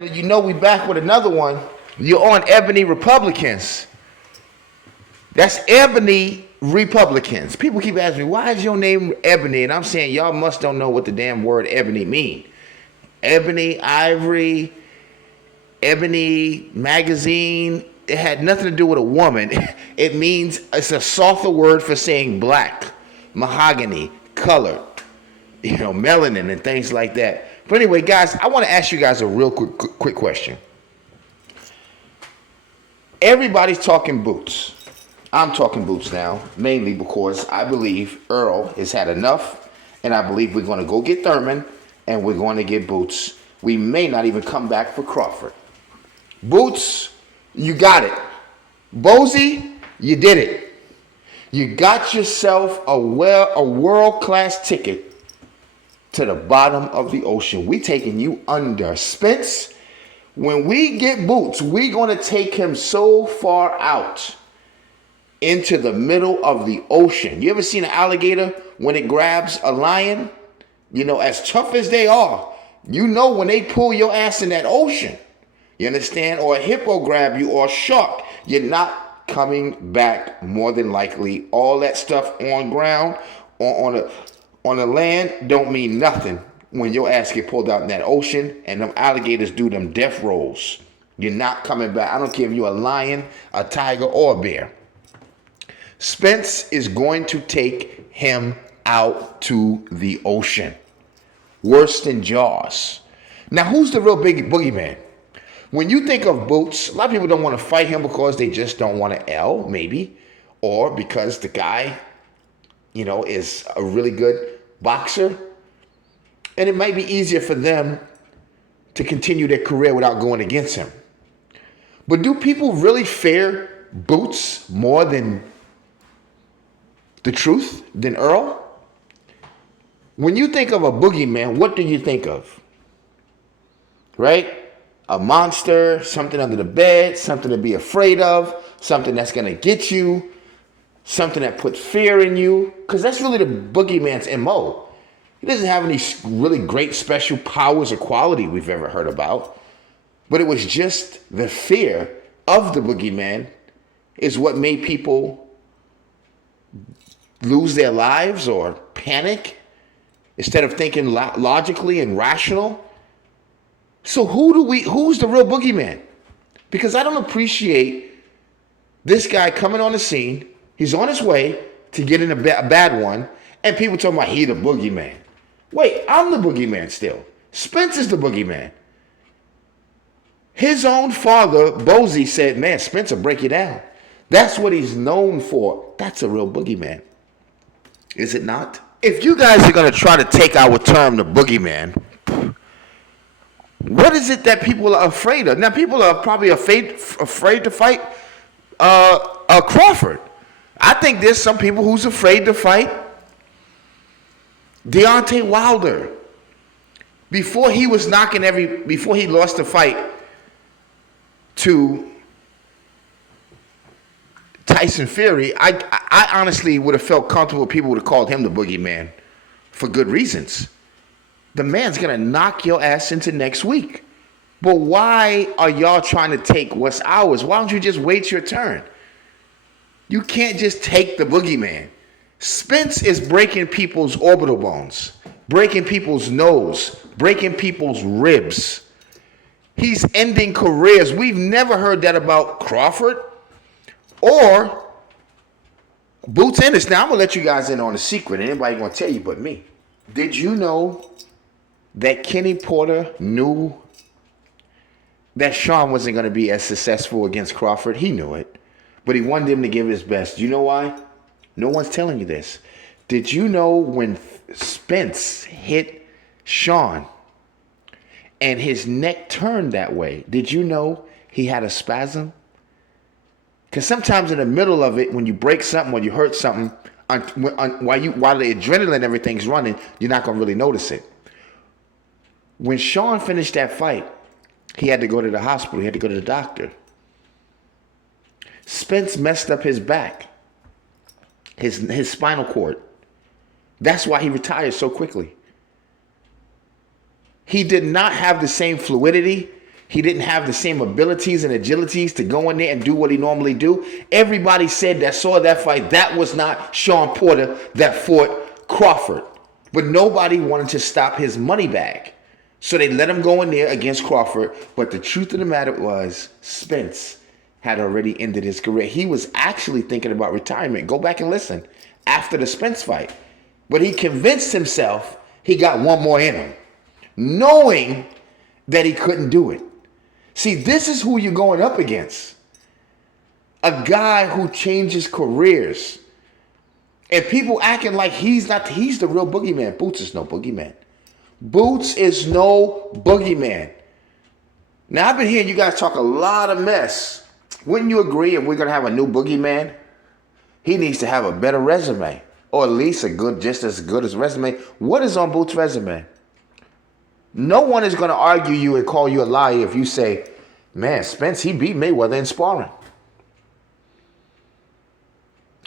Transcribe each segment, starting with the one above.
You know we back with another one. You're on Ebony Republicans. That's Ebony Republicans. People keep asking me, why is your name Ebony? And I'm saying, y'all must don't know what the damn word ebony mean. Ebony, ivory, ebony, magazine. It had nothing to do with a woman. It means, it's a softer word for saying black, mahogany, color, melanin and things like that. But anyway, guys, I want to ask you guys a real quick question. Everybody's talking boots. I'm talking boots now, mainly because I believe Errol has had enough, and I believe we're going to go get Thurman, and we're going to get Boots. We may not even come back for Crawford. Boots, you got it. Bozy, you did it. You got yourself a world-class ticket to the bottom of the ocean. We taking you under. Spence, when we get Boots, we're going to take him so far out into the middle of the ocean. You ever seen an alligator when it grabs a lion? As tough as they are, when they pull your ass in that ocean, you understand? Or a hippo grab you, or a shark, you're not coming back more than likely. All that stuff on ground or on the land don't mean nothing when your ass get pulled out in that ocean and them alligators do them death rolls. You're not coming back. I don't care if you're a lion, a tiger, or a bear. Spence is going to take him out to the ocean. Worse than Jaws. Now, who's the real big boogeyman? When you think of Boots, a lot of people don't want to fight him because they just don't want to L, maybe. Or because the guy, is a really good boxer. And it might be easier for them to continue their career without going against him. But do people really fear Boots more than the truth, than Errol? When you think of a boogeyman, what do you think of? Right? A monster, something under the bed, something to be afraid of, something that's going to get you, something that puts fear in you. Because that's really the boogeyman's MO. He doesn't have any really great special powers or quality we've ever heard about. But it was just the fear of the boogeyman is what made people lose their lives or panic instead of thinking logically and rational. So who's the real boogeyman? Because I don't appreciate this guy coming on the scene. He's on his way to getting a bad one, and people talking about he the boogeyman. Wait, I'm the boogeyman still. Spence is the boogeyman. His own father, Bozy, said, man, Spence will break you down. That's what he's known for. That's a real boogeyman. Is it not? If you guys are going to try to take our term, the boogeyman, what is it that people are afraid of? Now, people are probably afraid to fight Crawford. I think there's some people who's afraid to fight Deontay Wilder. Before he lost the fight to Tyson Fury, I honestly would have felt comfortable if people would have called him the boogeyman for good reasons. The man's going to knock your ass into next week. But why are y'all trying to take what's ours? Why don't you just wait your turn? You can't just take the boogeyman. Spence is breaking people's orbital bones, breaking people's nose, breaking people's ribs. He's ending careers. We've never heard that about Crawford or Boots Ennis. Now, I'm going to let you guys in on a secret. Anybody going to tell you but me. Did you know that Kenny Porter knew that Sean wasn't going to be as successful against Crawford? He knew it. But he wanted him to give his best. Do you know why? No one's telling you this. Did you know when Spence hit Sean and his neck turned that way, did you know he had a spasm? Because sometimes in the middle of it, when you break something or you hurt something, while the adrenaline and everything's running, you're not going to really notice it. When Sean finished that fight, he had to go to the hospital. He had to go to the doctor. Spence messed up his back, his spinal cord. That's why he retired so quickly. He did not have the same fluidity. He didn't have the same abilities and agilities to go in there and do what he normally do. Everybody said that saw that fight, that was not Sean Porter that fought Crawford. But nobody wanted to stop his money bag. So they let him go in there against Crawford. But the truth of the matter was, Spence had already ended his career. He was actually thinking about retirement. Go back and listen. After the Spence fight. But he convinced himself he got one more in him, knowing that he couldn't do it. See, this is who you're going up against. A guy who changes careers. And people acting like he's the real boogeyman. Boots is no boogeyman. Boots is no boogeyman. Now, I've been hearing you guys talk a lot of mess. Wouldn't you agree if we're going to have a new boogeyman? He needs to have a better resume. Or at least just as good as resume. What is on Boots' resume? No one is going to argue you and call you a liar if you say, man, Spence, he beat Mayweather in sparring.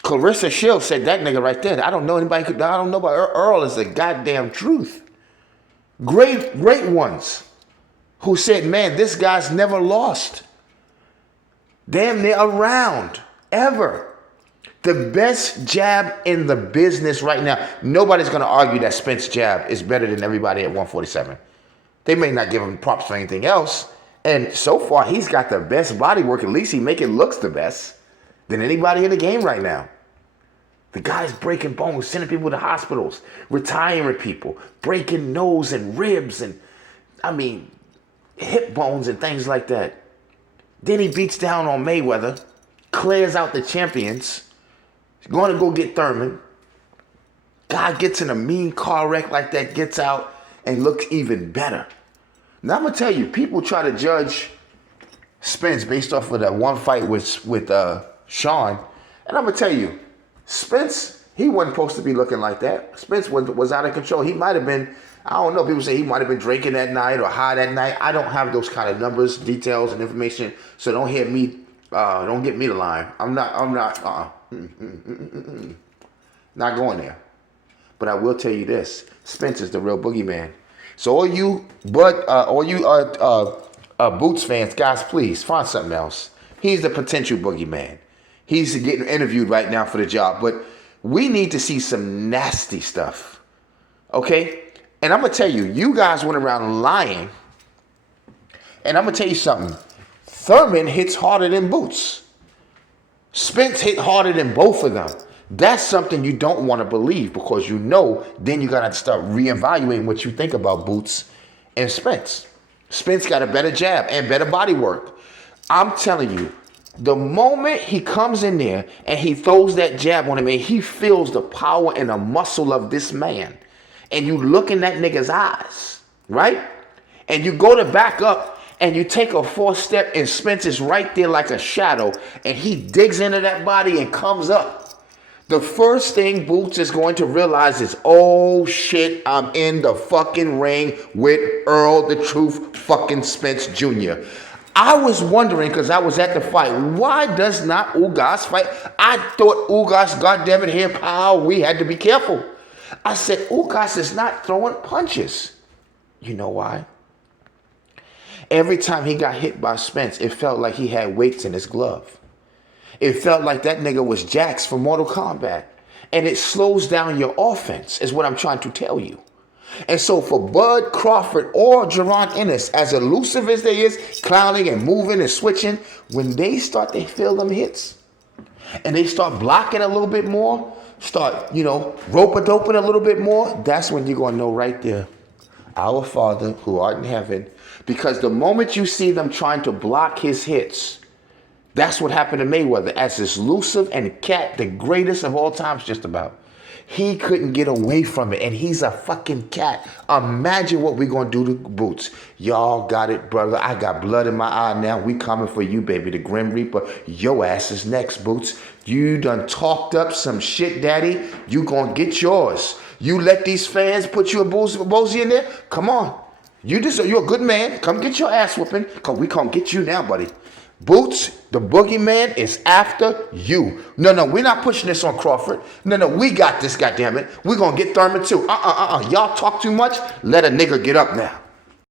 Clarissa Shields said that nigga right there. I don't know about Errol is the goddamn truth. Great ones who said, man, this guy's never lost. Damn near around, ever. The best jab in the business right now. Nobody's going to argue that Spence jab is better than everybody at 147. They may not give him props for anything else. And so far, he's got the best body work. At least he make it looks the best than anybody in the game right now. The guy's breaking bones, sending people to hospitals, retiring people, breaking nose and ribs and, hip bones and things like that. Then he beats down on Mayweather, clears out the champions, going to go get Thurman. Guy gets in a mean car wreck like that, gets out, and looks even better. Now, I'm going to tell you, people try to judge Spence based off of that one fight with Sean. And I'm going to tell you, Spence, he wasn't supposed to be looking like that. Spence was out of control. He might have been, I don't know, people say he might have been drinking that night or high that night. I don't have those kind of numbers, details, and information, so don't get me to lying. Not going there. But I will tell you this, Spence is the real boogeyman. So all you Boots fans, guys, please find something else. He's the potential boogeyman. He's getting interviewed right now for the job, but we need to see some nasty stuff, okay? And I'm going to tell you, you guys went around lying, and I'm going to tell you something. Thurman hits harder than Boots. Spence hit harder than both of them. That's something you don't want to believe because you know then you got to start reevaluating what you think about Boots and Spence. Spence got a better jab and better body work. I'm telling you, the moment he comes in there and he throws that jab on him and he feels the power and the muscle of this man, and you look in that nigga's eyes, right? And you go to back up and you take a 4-step and Spence is right there like a shadow and he digs into that body and comes up. The first thing Boots is going to realize is, oh shit, I'm in the fucking ring with Errol the Truth fucking Spence Jr. I was wondering, because I was at the fight, why does not Ugas fight? I thought Ugas, goddammit, here, pal, we had to be careful. I said, Ugas is not throwing punches. You know why? Every time he got hit by Spence, it felt like he had weights in his glove. It felt like that nigga was Jax from Mortal Kombat. And it slows down your offense, is what I'm trying to tell you. And so for Bud Crawford or Jaron Ennis, as elusive as they is, clowning and moving and switching, when they start to feel them hits, and they start blocking a little bit more, start, rope-a-doping a little bit more, that's when you're going to know right there, our Father who art in heaven. Because the moment you see them trying to block his hits, that's what happened to Mayweather. As this elusive and cat, the greatest of all times just about. He couldn't get away from it, and he's a fucking cat. Imagine what we're going to do to Boots. Y'all got it, brother. I got blood in my eye now. We coming for you, baby. The Grim Reaper. Your ass is next, Boots. You done talked up some shit, daddy. You gonna get yours. You let these fans put you a Bozy in there? Come on. You're a good man. Come get your ass whooping, because we gonna get you now, buddy. Boots, the boogeyman is after you. No, we're not pushing this on Crawford. No, we got this, goddammit. We're going to get Thurman too. Y'all talk too much. Let a nigga get up now.